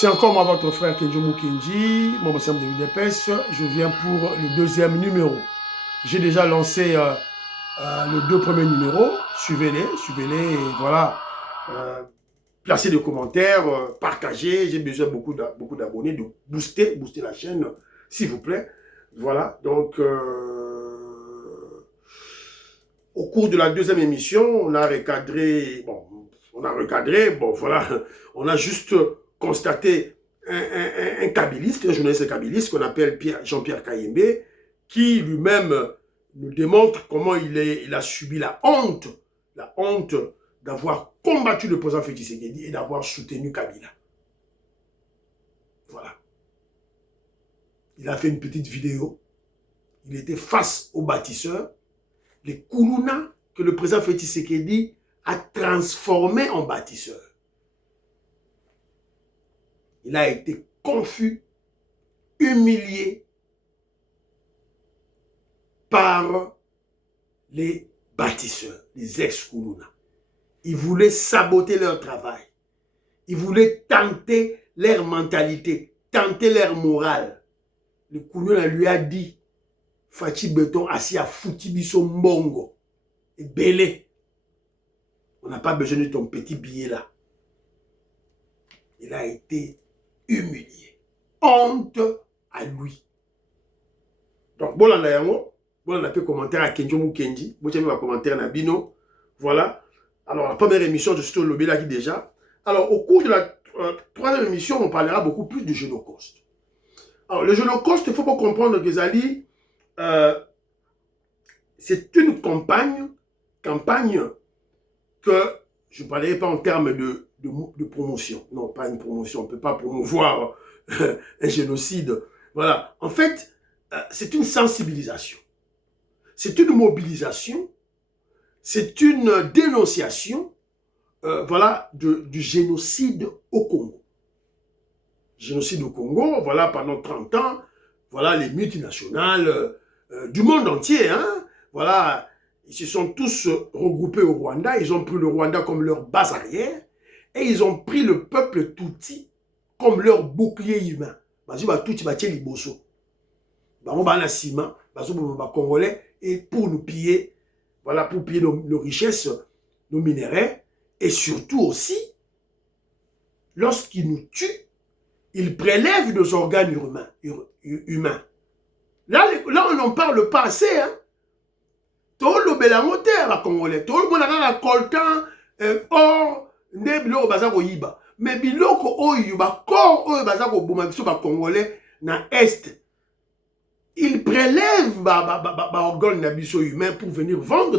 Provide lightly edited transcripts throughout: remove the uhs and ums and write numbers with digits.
C'est encore moi, votre frère Kenjo Mukendi, mon ensemble de l'UDPS. Je viens pour le deuxième numéro. J'ai déjà lancé les deux premiers numéros. Suivez-les, et voilà. Placez des commentaires, partagez. J'ai besoin beaucoup d'abonnés, de booster la chaîne, s'il vous plaît. Voilà, donc au cours de la deuxième émission, on a recadré, bon voilà, on a juste constaté un kabiliste, un journaliste kabiliste qu'on appelle Jean-Pierre Kayembe, qui lui-même nous démontre comment il a subi la honte d'avoir combattu le président Félix Tshisekedi et d'avoir soutenu Kabila. Voilà. Il a fait une petite vidéo. Il était face aux bâtisseurs, les Koulouna que le président Félix Tshisekedi a transformés en bâtisseurs. Il a été confus, humilié par les bâtisseurs, les ex-Koulouna. Ils voulaient saboter leur travail. Ils voulaient tenter leur mentalité, tenter leur morale. Le Koulouna lui a dit, Fachi Beton assis à Foutibiso Mbongo et Belé. On n'a pas besoin de ton petit billet là. Il a été humilié. Honte à lui. Donc, bon, on a fait commentaire à Kenjo Mukendi. Vous avez un commentaire à Bino. Voilà. Alors, la première émission, je suis au lobby là déjà. Alors, au cours de la troisième émission, on parlera beaucoup plus du Génocauste. Alors, le Génocauste, il faut pas comprendre que Zali, c'est une campagne que je ne parlerai pas en termes de promotion. Non, pas une promotion. On ne peut pas promouvoir un génocide. Voilà. En fait, c'est une sensibilisation. C'est une mobilisation. C'est une dénonciation voilà, du génocide au Congo. Génocide au Congo, voilà, pendant 30 ans, voilà, les multinationales du monde entier, hein, voilà, ils se sont tous regroupés au Rwanda, ils ont pris le Rwanda comme leur base arrière, et ils ont pris le peuple Tutsi comme leur bouclier humain. Et pour nous piller, voilà, pour piller nos richesses, nos minéraux, et surtout aussi, lorsqu'ils nous tuent, ils prélèvent nos organes humains. Là, on n'en parle pas assez, hein. Tout le bélangote à Congolais, tout le monde a un coltan, or, ne biloko bazako yiba. Mais biloko oyiba, corps oyo bazako boumamiso ba Congolais na Est. Ils prélèvent organes nabiso humains pour venir vendre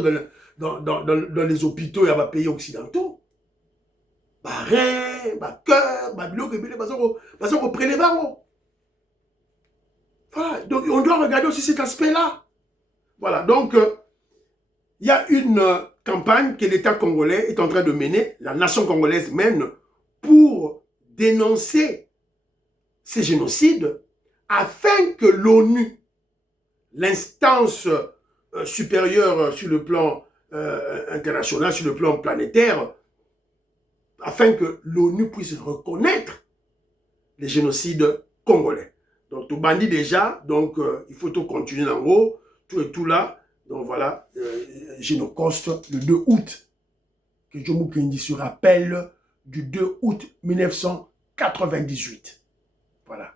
dans les hôpitaux et à pays occidentaux. Rein, cœur, biloko ebele bazako prélever. Voilà, donc on doit regarder aussi cet aspect-là. Voilà, donc il y a une campagne que l'État congolais est en train de mener, la nation congolaise mène, pour dénoncer ces génocides, afin que l'ONU, l'instance supérieure sur le plan international, sur le plan planétaire, afin que l'ONU puisse reconnaître les génocides congolais. Donc, tout bandit déjà, donc il faut tout continuer en haut, tout et tout là. Donc voilà, Génocauste, le 2 août, que Jomo Kendi se rappelle du 2 août 1998. Voilà.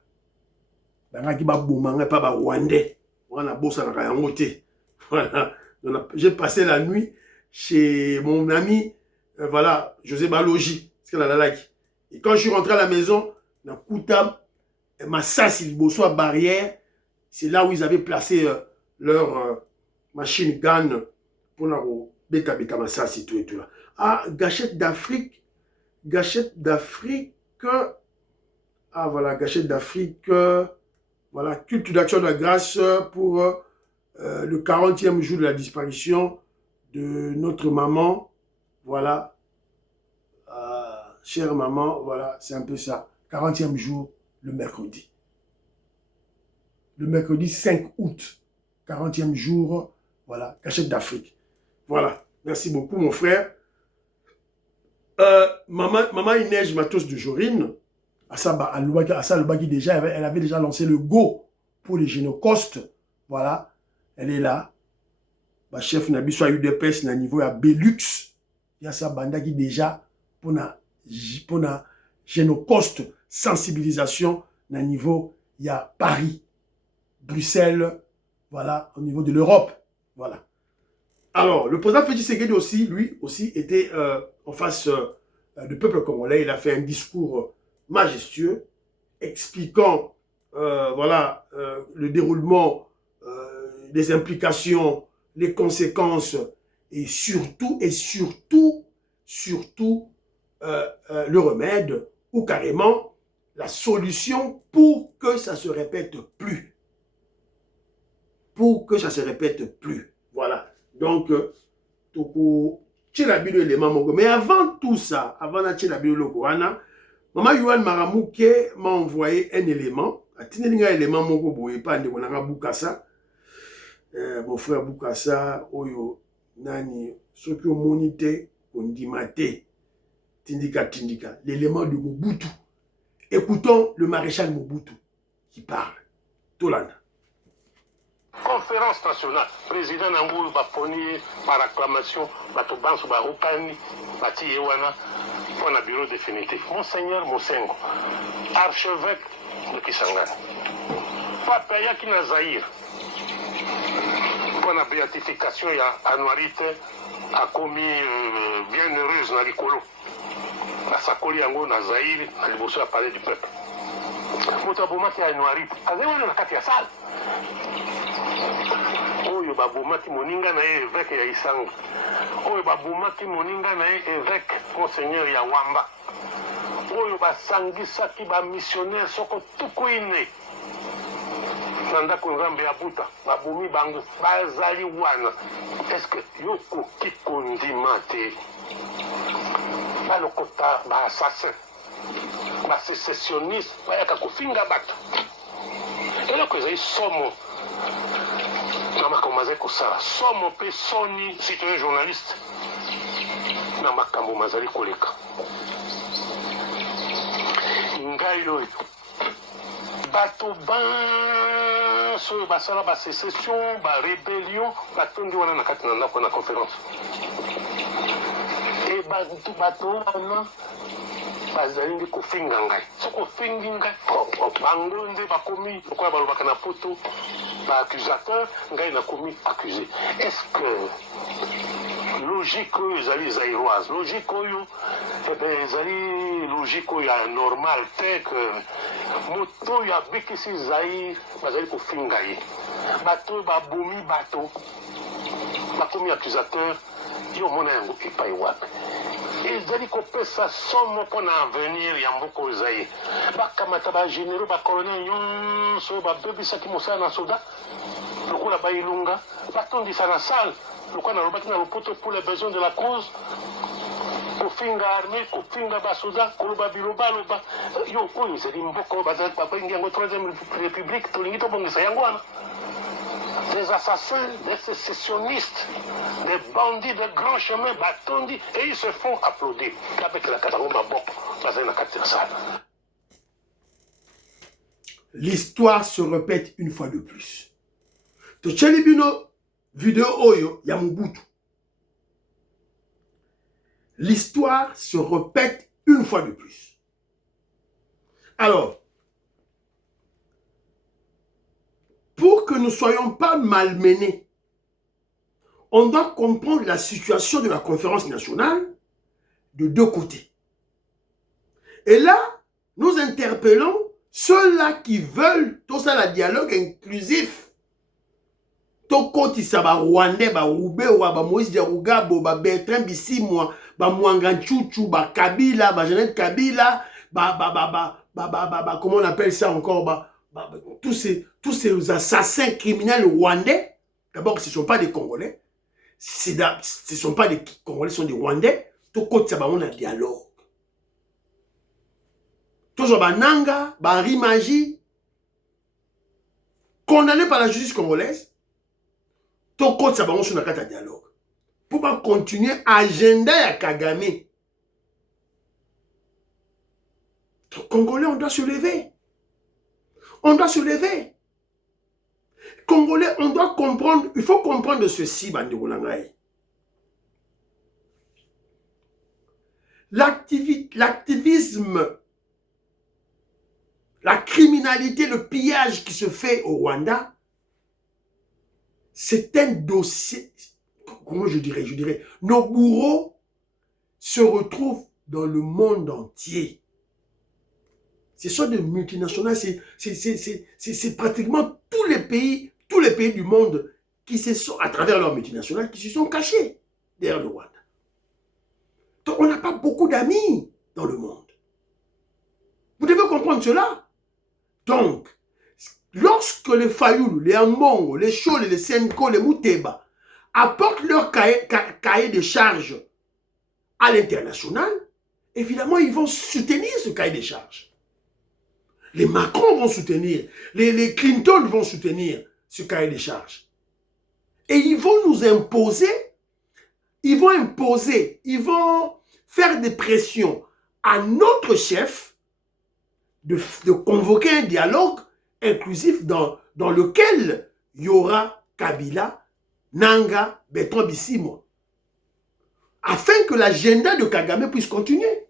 Voilà. J'ai passé la nuit chez mon ami, voilà, José Balogi. Et quand je suis rentré à la maison, dans Koutam, Massassi, Liboso à barrière, c'est là où ils avaient placé leur machine gun pour la bêta Massassi, tout et tout là. Ah, gâchette d'Afrique. Ah voilà, gâchette d'Afrique. Voilà, culte d'action de grâce pour le 40e jour de la disparition de notre maman. Voilà. Chère maman, voilà, c'est un peu ça. 40e jour, le mercredi. Le mercredi 5 août, 40e jour, voilà, Gâchette d'Afrique. Voilà, merci beaucoup mon frère. Maman Inès Matos de Jorine, Assa Lubaki déjà, elle avait déjà lancé le go pour les génocostes. Voilà, elle est là. Bah, chef Nabiso a eu des pèses à niveau à Belux. Il y a ça banda qui déjà pour la génocoste sensibilisation à niveau il y a Paris, Bruxelles, voilà, au niveau de l'Europe. Voilà. Alors, le président Félix Tshisekedi aussi, lui aussi, était en face du peuple congolais. Il a fait un discours majestueux, expliquant voilà, le déroulement des implications, les conséquences, et surtout, le remède, ou carrément la solution pour que ça ne se répète plus. Pour que ça ne se répète plus. Voilà. Donc, mais avant tout ça, avant de Maman Yuan Maramouke m'a envoyé un élément. Mon frère Boukassa, Oyo, Nani, Sokyo Monite, Ondimate, Tindika. L'élément de Mobutu. Écoutons le maréchal Mobutu qui parle. Tolanda. Conférence nationale, président Nangoulou Baponi par acclamation, Batobansu Barukani, Bati Ewana, pour un bureau définitif. Monseigneur Mosengo, archevêque de Kisangani. Papa Yakina Zahir, pour la béatification, il y a Anouarite, a commis bien heureuse dans l'Ikolo. La Sakoli Yango, na Zahir, na Liboso a parlé du peuple. Motabomaki a Anouarite, a Zéwana na Katia Sal. Oyo babomaki moninga na ye évêque ya Isanga. Oyo babomaki moninga na ye évêque monseigneur ya Wamba. Oyo basangisaki ba missionnaire soko tuku ine. Na ndako nzambe ya buta babomi bango bazali wana. Est-ce que yokoki kondima te? Balokota ba assassin, ba sécessionniste bayaka kofinga bato. Eloko ezali somo. Namakambo kosala somo pe soni citoyen journaliste na makambo mazali koleka ngai oyo bato banso oyo basala basécession barébellion batondi wana na kati na ndako na conférence e bato wana bazali nde kofinga ngai soki ofingi ngai bango nde bakomi lokola balobaka na poto accusateur, ngai na commis accusé. Est-ce que logique oyo ezali zairoise, logique oyo ezali logique oyo ya normal te que moto oyo abikisi Zaire bazali kofinga ye bato oyo babomi bato bakomi accusateur yo omona yango epai wapi ezali kopesa somo mpona avenir ya mboka oyo Zaire bakamata bagénéraux bacolonel nyonso babebisaki mosala na soda lokola bailunga batondisa na sale lokola nalobaki na lopoto pour les besoins de la cause kofinga armée kofinga basoda koloba biloba loba yo oyo ezali mboka oyo babengi yango 3e république tolingi tobongisa yango wana des assassins, des sécessionnistes, des bandits de grand chemin batondi et ils se font applaudir avec la Kataroma Bok. L'histoire se répète une fois de plus. Tochelibino vidéo oyo ya Mobutu. L'histoire se répète une fois de plus. Alors, pour que nous ne soyons pas malmenés, on doit comprendre la situation de la conférence nationale de deux côtés. Et là, nous interpellons ceux-là qui veulent tout ça, le dialogue inclusif. Toko Tisaba Rwandais, ba Roubé, ba Moïse Diarugabo, ba Bertrand Bisimwa, ba Mwanga Chouchou, ba Kabila, ba Jeannette Kabila, comment on appelle ça encore, tous ces assassins criminels rwandais. D'abord, ce ne sont pas des Congolais. Ce ne sont pas des Congolais, ce sont des Rwandais. Toko Tisaba, on a un dialogue. Toujours Bananga, Henri Magie, condamné par la justice congolaise. Toko Tisaba, on a un dialogue. Pour pas continuer agenda ya Kagame. Congolais, on doit se lever. On doit se lever. Congolais, on doit comprendre, il faut comprendre ceci, Bandegoulangaï. L'activisme, la criminalité, le pillage qui se fait au Rwanda, c'est un dossier, comment je dirais, nos bourreaux se retrouvent dans le monde entier. Ce sont des multinationales, c'est pratiquement tous les pays du monde qui se sont, à travers leurs multinationales, qui se sont cachés derrière le Rwanda. Donc on n'a pas beaucoup d'amis dans le monde. Vous devez comprendre cela. Donc, lorsque les Fayoulou, les Ambongo, les Chole, les Senko, les Mouteba apportent leur cahier de charges à l'international, évidemment, ils vont soutenir ce cahier de charges. Les Macron vont soutenir, les Clinton vont soutenir ce cahier de charges. Et ils vont nous imposer, ils vont faire des pressions à notre chef de convoquer un dialogue inclusif dans lequel il y aura Kabila, Nanga, Bertrand Bisimwa, afin que l'agenda de Kagame puisse continuer.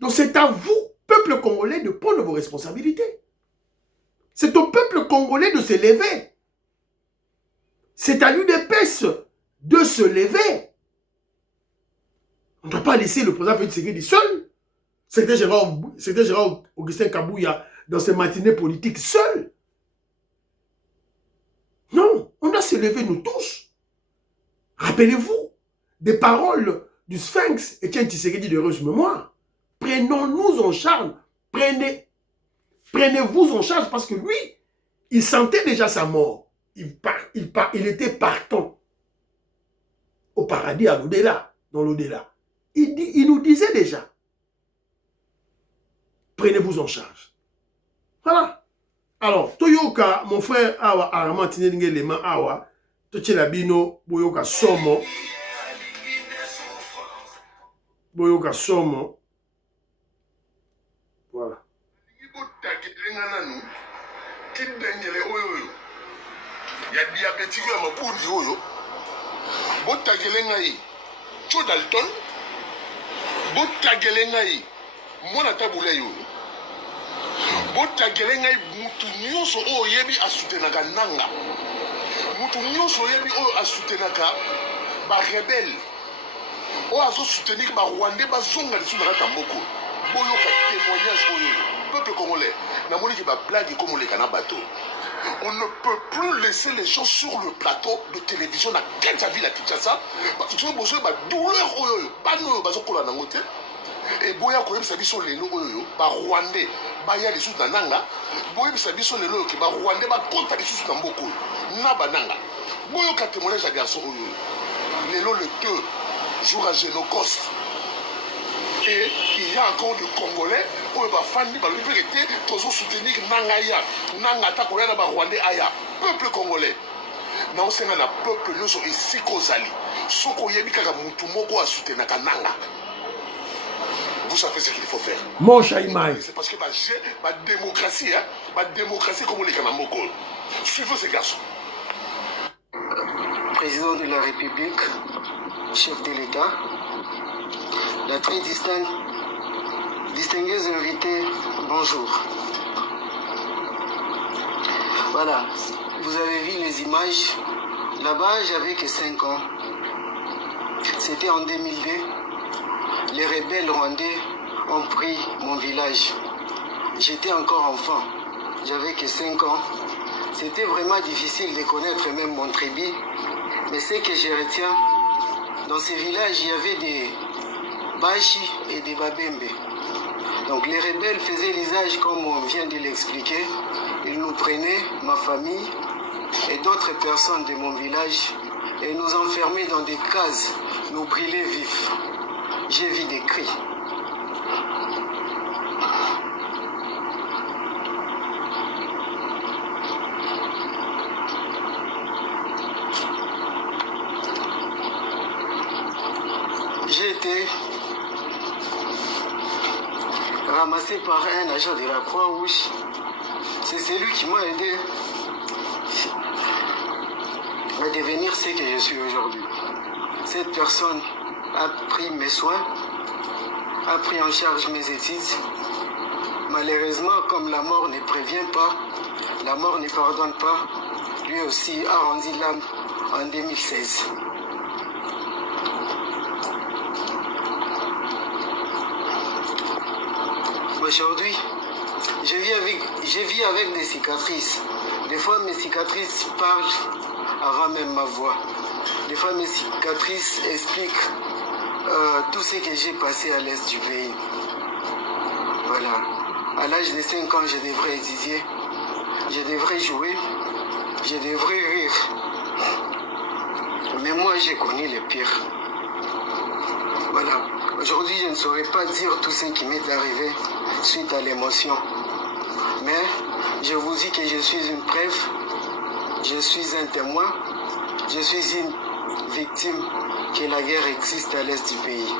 Donc c'est à vous, peuple congolais, de prendre vos responsabilités. C'est au peuple congolais de se lever. C'est à l'UDPS de se lever. On ne doit pas laisser le président Félix Tshisekedi seul. C'était Gérard Augustin Kabouya dans ses matinées politiques seul. Non, on doit se lever nous tous. Rappelez-vous des paroles du Sphinx Étienne Tshisekedi de heureuse mémoire. Prenons-nous en charge. Prenez-vous en charge parce que lui, il sentait déjà sa mort. Il était partant au paradis, à l'au-delà, dans l'au-delà. Il nous disait déjà, prenez-vous en charge. Voilà. Alors, Toyoka, mon frère Awa, Arama Tinenge Lema Awa, Tochilabino, Boyoka Somo, Boyoka Somo. Voilà. Il y a diabétique à ma bourge. Botagelengaï, Chodalton, Botagelengaï, Monataboulayo, Botagelengaï, Moutounioso, oh, yebi a soutenaka Nanga, Moutounioso, yebi a soutenaka, ba rebelle, oh, a soutenir ba Rwandais, ba zonga de Soudanaka Moko, Boyoka témoignage, oh, peuple congolais, n'a moni qui va blague comme les canabato. On ne peut plus laisser les gens sur le plateau de télévision dans quelle ville à Kinshasa parce qu'ils ont besoin de douleur. Et boya ko yebisa biso lelo oyo ba Rwandais ba ya lisusu na nanga boya yebisa biso lelo ke ba Rwandais ba konta lisusu na mboko na bananga boyo ka témoignage ya garçon oyo lelo le 2 jours à Génocos. Et il y a encore des Congolais où il va faire des libertés pour soutenir Nangaya, Nangata, Rwandais, Aya, peuple congolais. Nous sommes un peuple, nous sommes ici Kozali. Ce qu'on y a mis à Moutoumoko à soutenir Nanga. Vous savez ce qu'il faut faire. Mon Chaïmaï. C'est parce que ma démocratie, comme les Kanamoko. Suivez ces garçons. Président de la République, chef de l'État, la très distingués invités, bonjour. Voilà, vous avez vu les images. Là-bas, j'avais que 5 ans. C'était en 2002. Les rebelles rwandais ont pris mon village. J'étais encore enfant. J'avais que 5 ans. C'était vraiment difficile de connaître même mon tribu. Mais ce que je retiens, dans ces villages, il y avait des Bashi et des Babembe. Donc les rebelles faisaient l'usage comme on vient de l'expliquer. Ils nous prenaient, ma famille et d'autres personnes de mon village, et nous enfermaient dans des cases, nous brûlaient vifs. J'ai vu des cris. J'ai été ramassé par un agent de la Croix-Rouge. C'est celui qui m'a aidé à devenir ce que je suis aujourd'hui. Cette personne a pris mes soins, a pris en charge mes études. Malheureusement, comme la mort ne prévient pas, la mort ne pardonne pas, lui aussi a rendu l'âme en 2016. Aujourd'hui, je vis avec des cicatrices. Des fois, mes cicatrices parlent avant même ma voix. Des fois, mes cicatrices expliquent tout ce que j'ai passé à l'est du pays. Voilà. À l'âge de 5 ans, je devrais étudier, je devrais jouer, je devrais rire. Mais moi, j'ai connu le pire. Voilà. Aujourd'hui, je ne saurais pas dire tout ce qui m'est arrivé suite à l'émotion. Mais je vous dis que je suis une preuve, je suis un témoin, je suis une victime que la guerre existe à l'est du pays.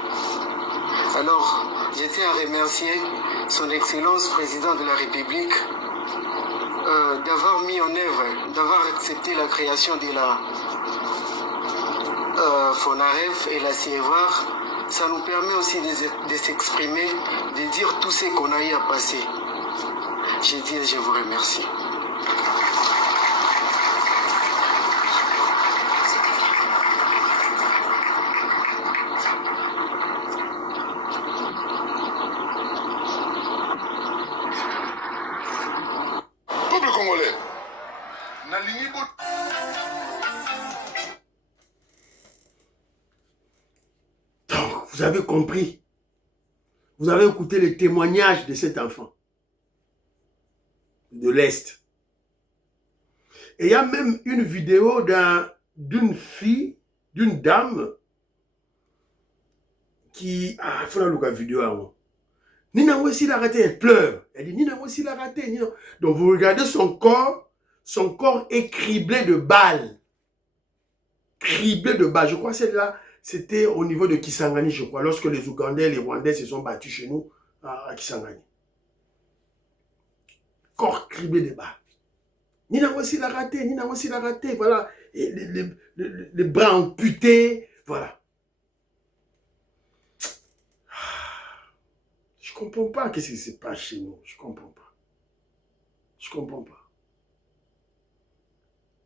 Alors, je tiens à remercier son Excellence Président de la République d'avoir mis en œuvre, d'avoir accepté la création de la FONAREF et la CIEVAR. Ça nous permet aussi de s'exprimer, de dire tout ce qu'on a eu à passer. Je dis et je vous remercie. Peuple congolais, nalingi bo. Donc, vous avez compris. Vous avez écouté les témoignages de cet enfant de l'Est. Et il y a même une vidéo d'une fille, d'une dame qui... Ah, il faut la vidéo avant. Nina aussi l'a raté, elle pleure. Elle dit, Nina aussi l'a raté. Nina. Donc vous regardez son corps est criblé de balles. Criblé de balles. Je crois que celle-là, c'était au niveau de Kisangani, je crois, lorsque les Ougandais et les Rwandais se sont battus chez nous à Kisangani. Corps criblé de balles. Nina aussi l'a raté, voilà. Et les bras amputés, voilà. Je ne comprends pas qu'est-ce qui se passe chez nous. Je ne comprends pas. Je ne comprends pas.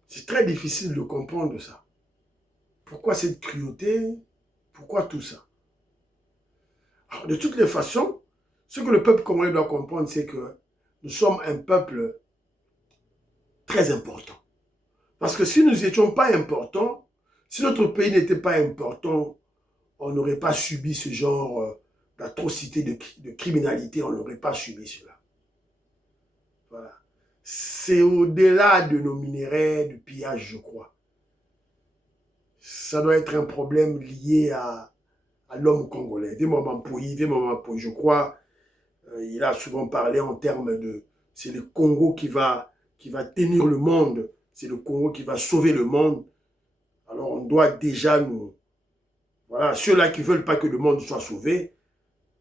C'est très difficile de comprendre ça. Pourquoi cette cruauté? Pourquoi tout ça? Alors, de toutes les façons, ce que le peuple congolais doit comprendre, c'est que nous sommes un peuple très important. Parce que si nous n'étions pas importants, si notre pays n'était pas important, on n'aurait pas subi ce genre d'atrocité, de criminalité, on n'aurait pas subi cela. Voilà. C'est au-delà de nos minerais, du pillage, je crois. Ça doit être un problème lié à l'homme congolais. Je crois, il a souvent parlé en termes de... C'est le Congo qui va tenir le monde. C'est le Congo qui va sauver le monde. Alors on doit déjà nous... Voilà, ceux-là qui ne veulent pas que le monde soit sauvé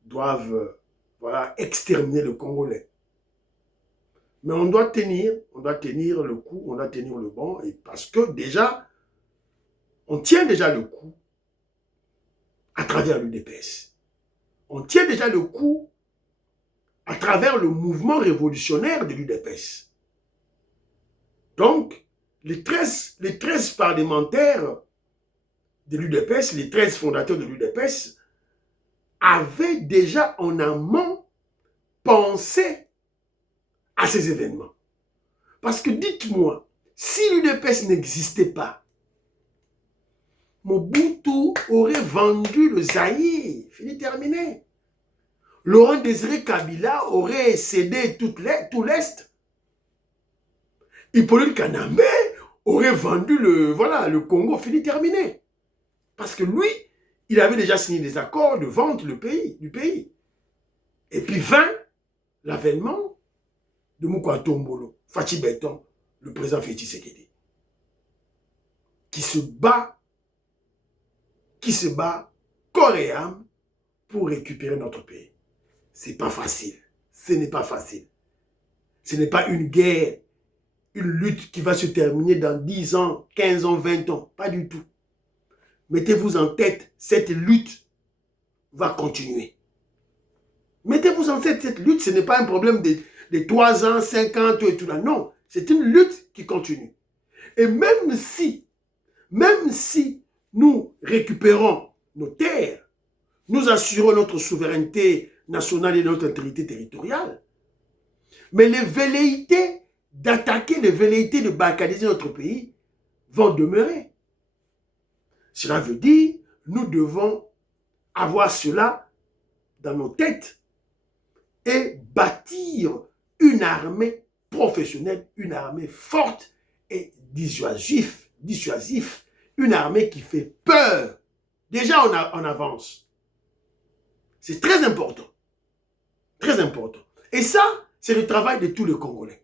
doivent exterminer le Congolais. Mais on doit tenir le coup, on doit tenir le banc, et parce que déjà, on tient déjà le coup à travers l'UDPS. On tient déjà le coup à travers le mouvement révolutionnaire de l'UDPS. Donc, les 13 parlementaires de l'UDPS, les 13 fondateurs de l'UDPS, avaient déjà en amont pensé à ces événements. Parce que dites-moi, si l'UDPS n'existait pas, Mobutu aurait vendu le Zaïre, fini terminé. Laurent Désiré Kabila aurait cédé tout l'Est. Hippolyte Kanambe aurait vendu le Congo, fini terminé. Parce que lui, il avait déjà signé des accords de vente du pays. Et puis vint l'avènement de Moukouato Mbolo, Fachi Beton, le président Félix Tshisekedi, qui se bat corps et âme pour récupérer notre pays. C'est pas facile. ce n'est pas facile. Ce n'est pas une guerre, une lutte qui va se terminer dans 10 ans, 15 ans, 20 ans. Pas du tout. Mettez-vous en tête, cette lutte va continuer. Mettez-vous en tête, cette lutte, ce n'est pas un problème de 3 ans, 5 ans, tout et tout là. Non, c'est une lutte qui continue. Et même si nous récupérons nos terres, nous assurons notre souveraineté nationale et notre intégrité territoriale, mais les velléités d'attaquer, les velléités de balkaniser notre pays vont demeurer. Cela veut dire, nous devons avoir cela dans nos têtes et bâtir une armée professionnelle, une armée forte et dissuasive, une armée qui fait peur. Déjà, on avance. C'est très important. Très important. Et ça, c'est le travail de tous les Congolais.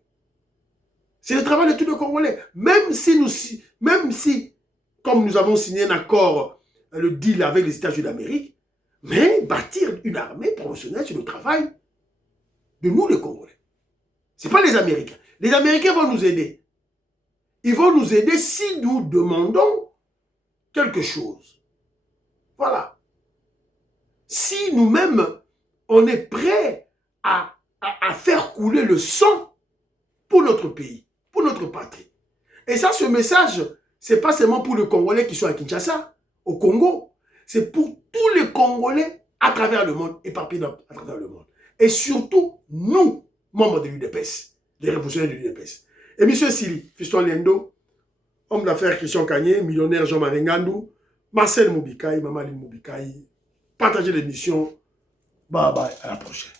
C'est le travail de tous les Congolais. Même si, comme nous avons signé un accord, le deal avec les États-Unis d'Amérique, mais bâtir une armée professionnelle, c'est le travail de nous, les Congolais. Ce n'est pas les Américains. Les Américains vont nous aider. Ils vont nous aider si nous demandons quelque chose. Voilà. Si nous-mêmes, on est prêts à faire couler le sang pour notre pays, pour notre patrie. Et ça, ce message, ce n'est pas seulement pour les Congolais qui sont à Kinshasa, au Congo. C'est pour tous les Congolais à travers le monde, éparpillés à travers le monde. Et surtout, nous, membres de l'UDPS, les révolutionnaires de l'UDPS. Et M. Sili, Fiston Lendo, homme d'affaires Christian Kanye, millionnaire Jean-Marie Ngandou, Marcel Moubikaï, Mamaline Moubikaï, partagez l'émission. Bye bye, à la prochaine.